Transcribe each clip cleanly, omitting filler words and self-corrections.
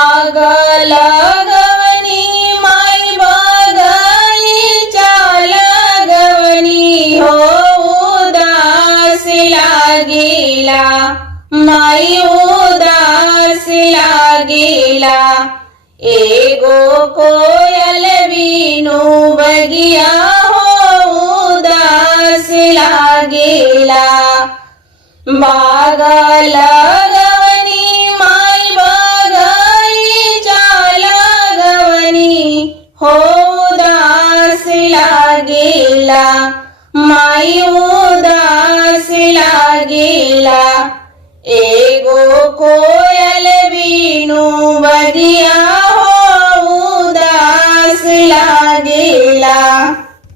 आग लागवनी माई बघाईच्या लागवनी हो उदास लागेला माई उदास लागेला एगो कोयल बिनु बगिया हो उदास लागेला बाग लागवनी माई बघाईच्या लागवनी हो उदास लागेला माई उदास लागेला एगो कोयल बिनु बगिया हो उदास लागेला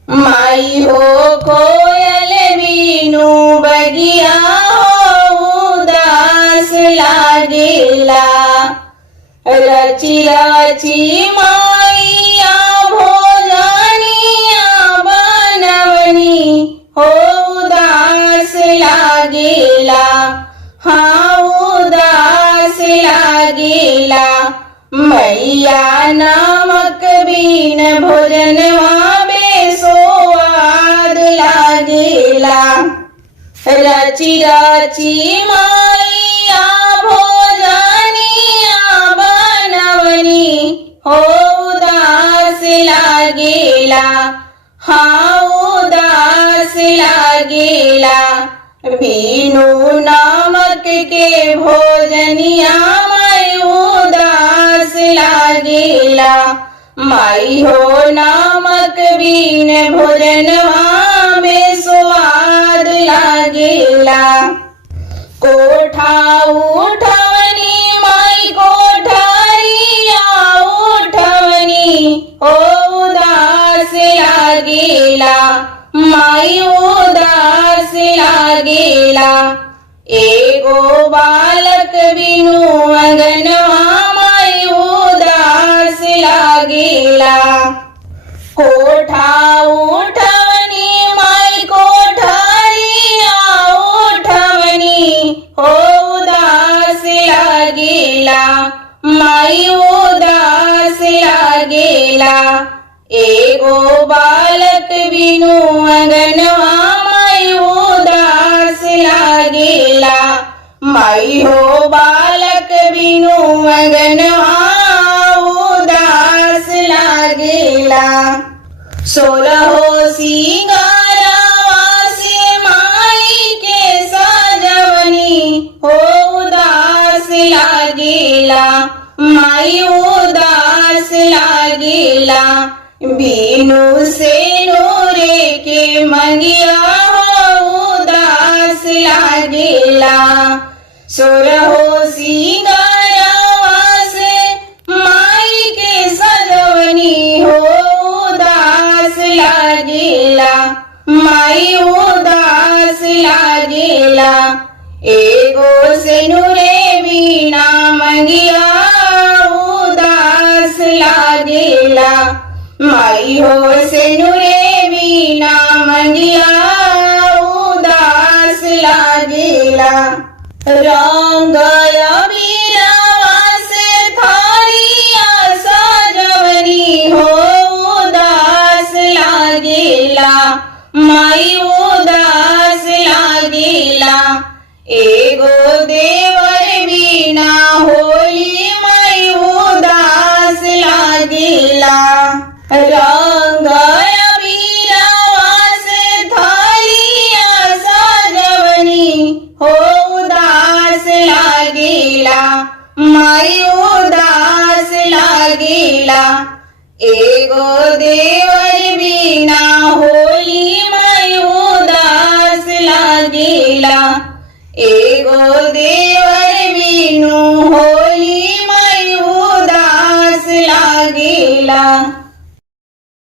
माई हो कोयल बिनु बगिया हो उदास लागेला रची रची माईया भोजनिया बनवनी हो उदास लागेला हाँ उदास लागेला मैया नमक बिन भोजनवा बेस्वाद लागेला रची रची माईया भोजनिया बनवनी हो उदास लागेला हाँ उदास लागेला बिनु नमक के भोजनिया माई उदास लागेला माई हो नमक बिन भोजनवा बेस्वाद लागेला कोठा उठवनी माई कोठारिया उठवनी हो उदास लागेला माई उदास लागेला एगो बालक बिनु अंगनवा माई उदास लागेला कोठा उठवनी माई कोठारिया उठवनी हो उदास लागेला माई उदास लागेला एगो बालक बिनु अंगनवा माई उदास लागेला माई हो बालक बिनु अंगनवा उदास लागेला सोलहो सिंगारवा से माई के सजवनी हो उदास लागेला माई उदास लागेला बिनु से नूरे के मंगिया हो उदास लागेला सोरहो सिंगारवा से माई के सजवनी हो उदास लागेला माई उदास लागेला एगो से नूरे बिना मंगिया उदास लागेला माई हो से नूरे बिना मंगिया उदास लागेला रंग अबीरवा से थारिया सजवनी हो उदास लागेला माई उदास लागेला एगो देवर बिना होली माई उदास लागेला रंग अबीरवा से थालिया सजवनी हो उदास लागेला माई उदास लागेला एगो देवर बिना होली माई उदास लागेला एगो देवर बिनु होली माई उदास लागेला।